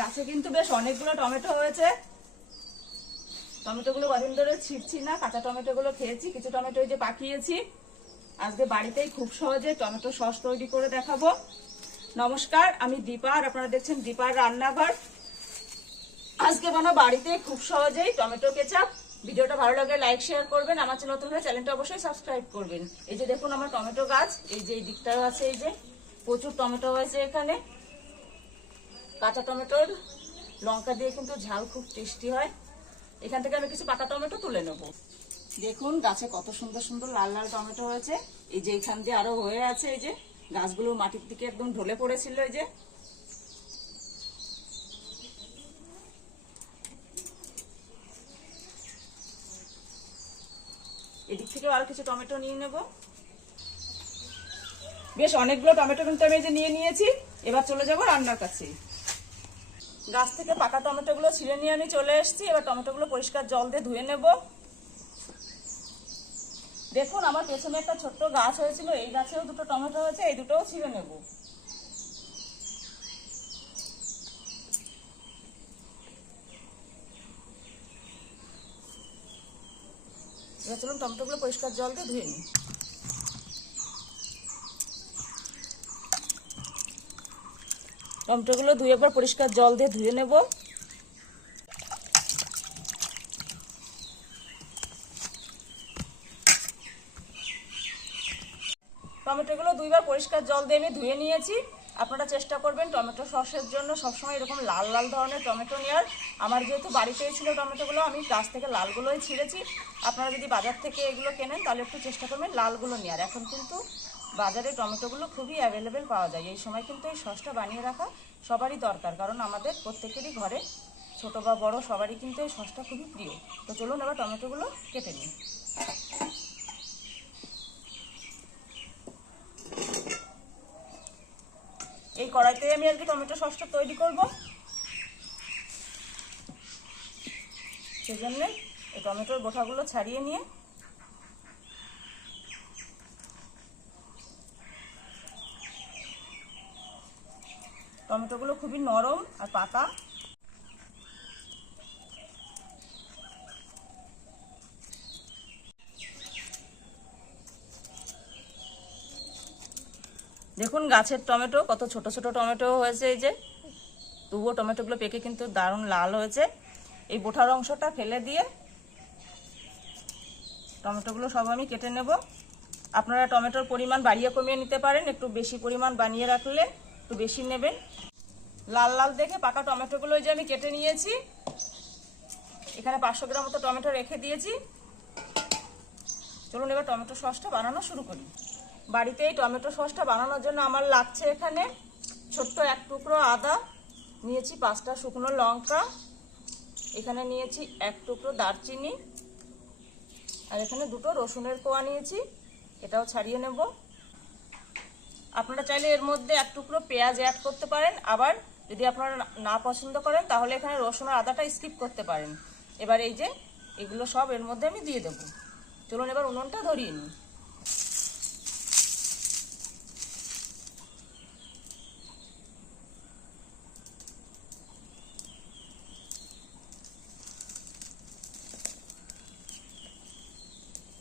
গাছে কিন্তু বেশ অনেকগুলো টমেটো হয়েছে। টমেটোগুলো কদিন ধরে ছিটছি না, কাঁচা টমেটোগুলো খেয়েছি, কিছু টমেটো যে পাকিয়েছি। আজকে বাড়িতেই খুব সহজে টমেটো সস তৈরি করে দেখাবো। নমস্কার, আমি দীপা আর আপনারা দেখছেন দীপার রান্নাঘর। আজকে বানা বাড়িতে খুব সহজেই টমেটো কেচাপ। ভিডিওটা ভালো লাগে লাইক, শেয়ার করবেন। আমার নতুন হলে চ্যানেলটা অবশ্যই সাবস্ক্রাইব করবেন। এই যে দেখুন আমার টমেটো গাছ, এই যে এই দিকটাও আছে, এই যে প্রচুর টমেটো হয়েছে এখানে। কাঁচা টমেটোর লঙ্কা দিয়ে কিন্তু ঝাল খুব টেস্টি হয়। এখান থেকে আমি কিছু পাকা টমেটো তুলে নেব। দেখুন, গাছে কত সুন্দর সুন্দর লাল লাল টমেটো হয়েছে। এই যে এখান দিয়ে আরও হয়ে আছে, এই যে গাছগুলো মাটির দিকে একদম ঢলে পড়েছিল, এই যে। এদিক থেকেও আর কিছু টমেটো নিয়ে নেব। বেশ, অনেকগুলো টমেটো কিন্তু আমি এই যে নিয়ে নিয়েছি। এবার চলে যাব রান্নার কাছে। গাছ থেকে পাকা টমেটোগুলো ছিঁড়ে নিয়ে আমি চলে এসেছি। এবার টমেটোগুলো পরিষ্কার জল দিয়ে ধুয়ে নেব। দেখুন, আমার পেছনে একটা ছোট্ট গাছ হয়েছিল। এই গাছেও দুটো টমেটো হয়েছে, এই দুটোও ছিঁড়ে নেব। এবার চলুন টমেটোগুলো পরিষ্কার জল দিয়ে ধুয়ে নিই। টমেটোগুলো ধুয়ে পর পরিষ্কার জল দিয়ে ধুয়ে নেব। টমেটোগুলো দুইবার পরিষ্কার জল দিয়ে আমি ধুয়ে নিয়েছি। আপনারা চেষ্টা করবেন টমেটো সসের জন্য। সবসময় এরকম লাল লাল ধরনের টমেটো নেওয়ার। আমার যেহেতু বাড়িতেই ছিল টমেটোগুলো, আমি গাছ থেকে লালগুলোই ছিঁড়েছি। আপনারা যদি বাজার থেকে এগুলো কেনেন, তাহলে একটু চেষ্টা করবেন লালগুলো নেওয়ার। এখন কিন্তু বাজারে টমেটোগুলো খুবই অ্যাভেলেবেল পাওয়া যায়। এই সময় কিন্তু এই সসটা বানিয়ে রাখা সবারই দরকার, কারণ আমাদের প্রত্যেকেরই ঘরে ছোট বা বড় সবারই কিন্তু এই সসটা খুবই প্রিয়। তো চলুন এবার টমেটোগুলো কেটে নিই। এই কড়াইতে আমি আজকে টমেটো সসটা তৈরি করব। সেজন্য এই টমেটোর গোঠাগুলো ছাড়িয়ে নিয়ে টমেটোগুলো খুবই নরম আর পাতা দেখুন গাছের টমেটো, কত ছোট ছোট টমেটো হয়েছে এই যে। তবুও টমেটোগুলো পেকে কিন্তু দারুণ লাল হয়েছে। এই বোঠার অংশটা ফেলে দিয়ে টমেটোগুলো সব আমি কেটে নেব। আপনারা টমেটোর পরিমাণ বাড়িয়ে কমিয়ে নিতে পারেন, একটু বেশি পরিমাণ বানিয়ে রাখলে একটু বেশি নেবেন। লাল লাল দেখে পাকা টমেটোগুলো যে আমি কেটে নিয়েছি। এখানে পাঁচশো গ্রাম মতো টমেটো রেখে দিয়েছি। চলুন এবার টমেটো সসটা বানানো শুরু করি। বাড়িতে এই টমেটো সসটা বানানোর জন্য আমার লাগছে এখানে ছোট্ট এক টুকরো আদা, নিয়েছি পাঁচটা শুকনো লঙ্কা, এখানে নিয়েছি এক টুকরো দারচিনি, আর এখানে দুটো রসুনের কোয়া নিয়েছি, এটাও ছাড়িয়ে নেব। আপনারা চাইলে এর মধ্যে এক টুকরো পেঁয়াজ অ্যাড করতে পারেন, আবার যদি আপনারা না- পছন্দ করেন তাহলে এখানে রসুন আদাটা স্কিপ করতে পারেন। এবার এই যে এগুলো সব এর মধ্যে আমি দিয়ে দেবো। চলুন এবার উনুনটা ধরিয়ে নিই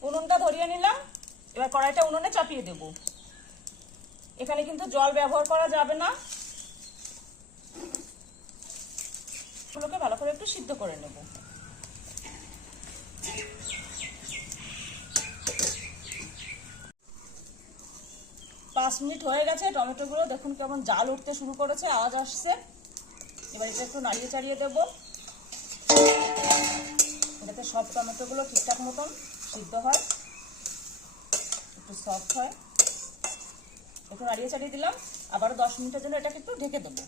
উনুনটা ধরিয়ে নিলাম। এবার কড়াইটা উনুনে চাপিয়ে দেব। এখানে কিন্তু জল ব্যবহার করা যাবে না। এগুলোকে ভালো করে একটু সিদ্ধ করে নেব। পাঁচ মিনিট হয়ে গেছে, টমেটোগুলো দেখুন কেমন জাল উঠতে শুরু করেছে আওয়াজ আসছে। এবার এটা একটু নাড়িয়ে চাড়িয়ে দেবো। যাতে সব টমেটোগুলো ঠিকঠাক মতন সিদ্ধ হয়। একটু সফট হয়। একটু নাড়িয়ে চাড়িয়ে দিলাম। আবারও দশ মিনিটের জন্য এটাকে একটু ঢেকে দেবো।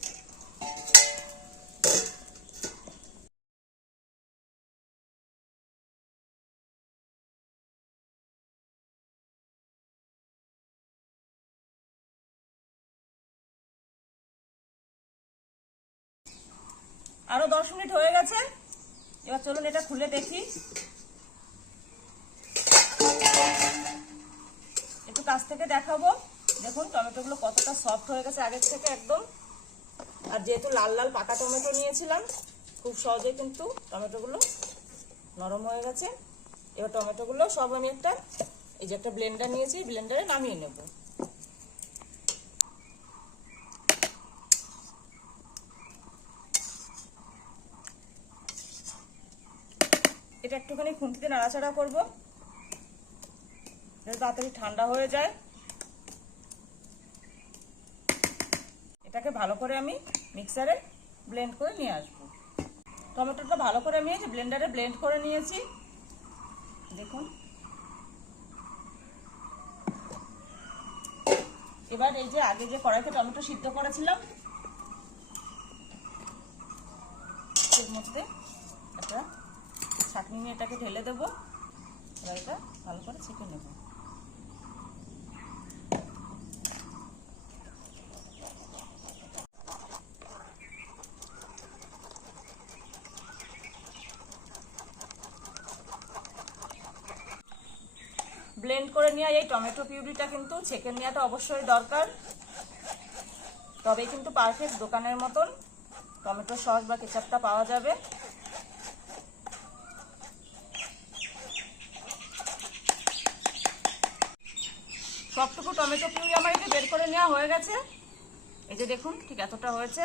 আরও দশ মিনিট হয়ে গেছে। এবার চলুন এটা খুলে দেখি। কাছ থেকে দেখাবো। দেখুন, টমেটোগুলো কতটা সফট হয়ে গেছে আগের থেকে একদম। আর যেহেতু লাল লাল পাকা টমেটো নিয়েছিলাম, খুব সহজে কিন্তু টমেটোগুলো নরম হয়ে গেছে। এবার টমেটোগুলো সব আমি একটা, এই যে একটা ব্লেন্ডার নিয়েছি ব্লেন্ডারে নামিয়ে নেব। এটা একটুখানি খুন্তিতে নাড়াচাড়া করব। তাড়াতাড়ি ঠান্ডা হয়ে যায়। এটাকে ভালো করে আমি মিক্সারে ব্লেন্ড করে নিয়ে আসব। টমেটোটা ভালো করে আমি ব্লেন্ডারে ব্লেন্ড করে নিয়েছি। দেখুন। এবার এই যে আগে যে কড়াইতে টমেটো সিদ্ধ করেছিলাম, এর মধ্যে একটা ছাঁকনি নিয়ে এটাকে ঢেলে দেবো। এবার এটা ভালো করে ছেঁকে নেব। ব্লেন্ড করে নেওয়া এই টমেটো পিউরিটা কিন্তু ছেঁকে নেওয়াটা অবশ্যই দরকার। তবেই কিন্তু পারফেক্ট দোকানের মতন টমেটো সস বা কেচাপটা পাওয়া যাবে। সবটুকু টমেটো পিউরি আমার যে বের করে নেওয়া হয়ে গেছে। এই যে দেখুন ঠিক এতটা হয়েছে।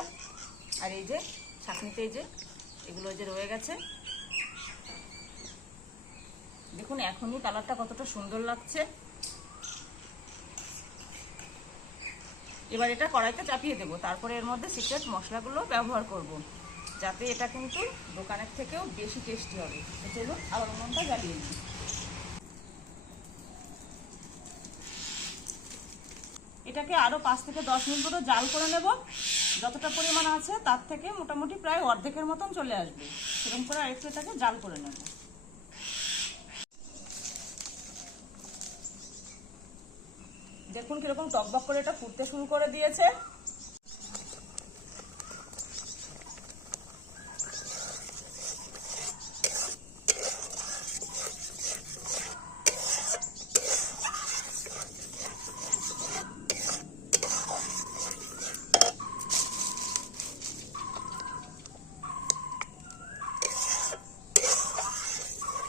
আর এই যে ছাঁকনিতে এই যে এগুলো যে রয়ে গেছে। দেখুন, এখনই কালারটা কতটা সুন্দর লাগছে। এবার এটা কড়াইতে চাপিয়ে দেবো। তারপরে এর মধ্যে সিক্রেট মশলাগুলো ব্যবহার করব। যাতে এটা কিন্তু দোকানের থেকেও বেশি টেস্টি হবে। চলুন, আবার উনুনটা জ্বালিয়ে নিই। এটাকে আরও পাঁচ থেকে দশ মিনিট মতো জাল করে নেব। যতটা পরিমাণ আছে, তার থেকে মোটামুটি প্রায় অর্ধেকের মতন চলে আসবে। সেরকম করে আরেকটু এটাকে জাল করে নেব। দেখুন কীরকম টকবক করে এটা ফুটতে শুরু করে দিয়েছে।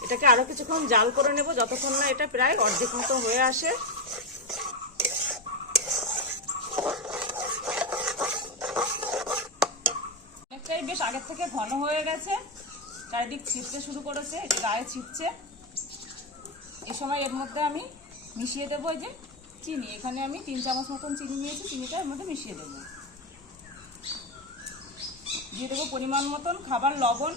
এটাকে আরও কিছুক্ষণ জাল করে নেব, যতক্ষণ না এটা প্রায় অর্ধেক মতো হয়ে আসে অনেকটাই বেশ আগের থেকে ঘন হয়ে গেছে। চারিদিক ছিটতে শুরু করেছে এটা গায়ে ছিটছে এ সময় এর মধ্যে আমি মিশিয়ে দেবো যে চিনি। এখানে আমি তিন চামচ মতন চিনি নিয়েছি, চিনিটা এর মধ্যে মিশিয়ে দেবো। দিয়ে দেবো পরিমাণ মতন খাবার লবণ।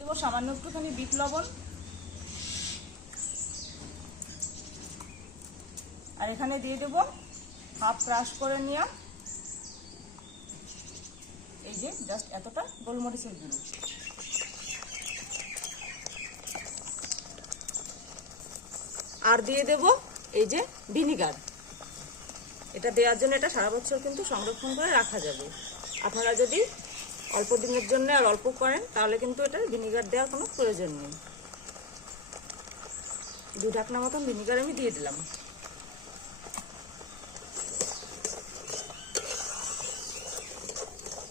দেবো সামান্য একটুখানি বিট লবণ। আর এখানে দিয়ে দেবো হাফ ক্রাশ করে নেওয়া এই যে জাস্ট এতটা গোলমরিচের গুঁড়ো। আর দিয়ে দেব এই যে ভিনিগার। এটা দেওয়ার জন্য এটা সারা বছর কিন্তু সংরক্ষণ করে রাখা যাবে। আপনারা যদি অল্প দিনের জন্য আর অল্প করেন, তাহলে কিন্তু এটা ভিনিগার দেওয়ার কোনো প্রয়োজন নেই। দু ঢাকনা মতন ভিনিগার আমি দিয়ে দিলাম।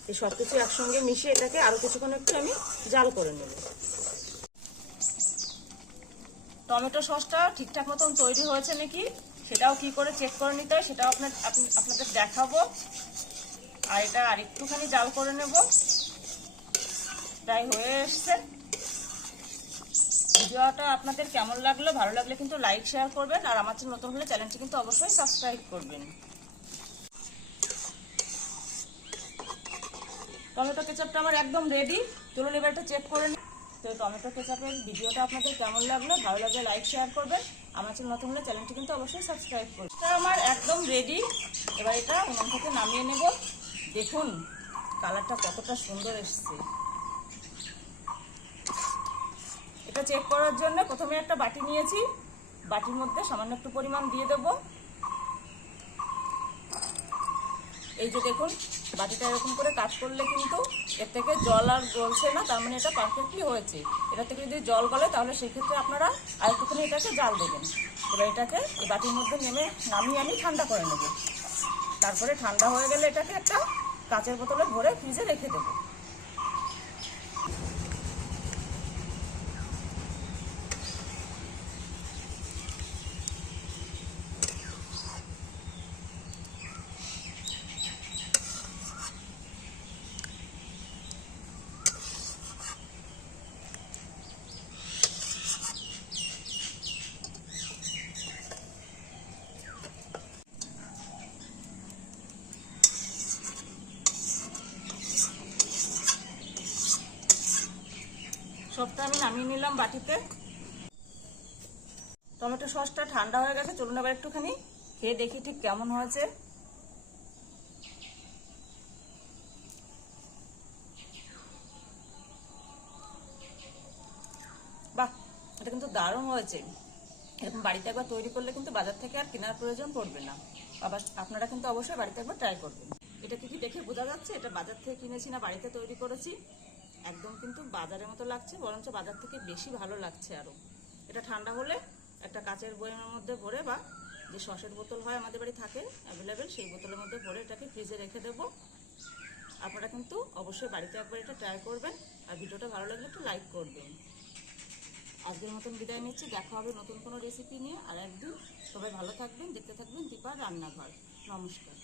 এই সব কিছু একসঙ্গে মিশিয়ে এটাকে আরও কিছুক্ষণ একটু আমি জাল করে নেব। টমেটো সসটা ঠিকঠাক মতন তৈরি হয়েছে নাকি? সেটাও কি করে চেক করে নিতে হয়, সেটাও আপনার আপনি- আপনাদের দেখাবো। আর এটা আর একটুখানি জাল করে নেব। প্রায় হয়ে এসছে। ভিডিওটা আপনাদের কেমন লাগল, ভালো লাগলে কিন্তু লাইক শেয়ার করবেন। আর আমার নতুন হলে চ্যানেলটি কিন্তু অবশ্যই সাবস্ক্রাইব করবেন। টমেটো কেচাপটা আমার একদম রেডি চলুন এবার এটা চেক করে নিই তো টমেটো কেচাপের ভিডিওটা আপনাদের কেমন লাগল? ভালো লাগলে লাইক শেয়ার করবেন। আমার চ্যানেল নতুন হলে চ্যানেলটি কিন্তু অবশ্যই সাবস্ক্রাইব করবেন এটা আমার একদম রেডি এবার এটা উনুন থেকে নামিয়ে নেব। দেখুন কালারটা কতটা সুন্দর এসছে। এটা চেক করার জন্য প্রথমে একটা বাটি নিয়েছি। বাটির মধ্যে সামান্য একটু পরিমাণ দিয়ে দেব। এই যে দেখুন, বাটিটা এরকম করে কাজ করলে কিন্তু এর থেকে জল আর গলছে না, তার মানে এটা পারফেক্টলি হয়েছে। এটা থেকে যদি জল গলে, তাহলে সেক্ষেত্রে আপনারা আরেকটুখানি এটাকে জাল দেবেন। এবার এটাকে এই বাটির মধ্যে নেমে নামিয়ে আমি ঠান্ডা করে নেব। তারপরে ঠান্ডা হয়ে গেলে এটাকে একটা কাঁচের বোতলে ভরে ফ্রিজে রেখে দেবো সবটা আমি নামিয়ে নিলাম বাটিতে। টমেটো সসটা ঠান্ডা হয়ে গেছে, চলুন এবার একটুখানি খেয়ে দেখি ঠিক কেমন হয়েছে। বাহ, এটা কিন্তু দারুণ হয়েছে। এরকম বাড়িতে একবার তৈরি করলে কিন্তু বাজার থেকে আর কেনার প্রয়োজন পড়বে না। আবার আপনারা কিন্তু অবশ্যই বাড়িতে একবার ট্রাই করবেন। এটা কি কি দেখে বোঝা যাচ্ছে? এটা বাজার থেকে কিনেছি না, বাড়িতে তৈরি করেছি। একদম কিন্তু বাজারের মতো লাগছে, বরঞ্চ বাজার থেকে বেশি ভালো লাগছে আরও এটা ঠান্ডা হলে একটা কাচের বয়ামের মধ্যে ভরে বা যে সসের বোতল হয় আমাদের বাড়ি থাকে অ্যাভেলেবেল সেই বোতলের মধ্যে ভরে এটাকে ফ্রিজে রেখে দেবো। আপনারা কিন্তু অবশ্যই বাড়িতে একবার এটা ট্রাই করবেন আর ভিডিওটা ভালো লাগলে একটু লাইক করবেন। আজকের মতন বিদায় নিচ্ছি, দেখা হবে নতুন কোনো রেসিপি নিয়ে। আর একদিন সবাই ভালো থাকবেন, দেখতে থাকবেন দীপার রান্নাঘর। নমস্কার।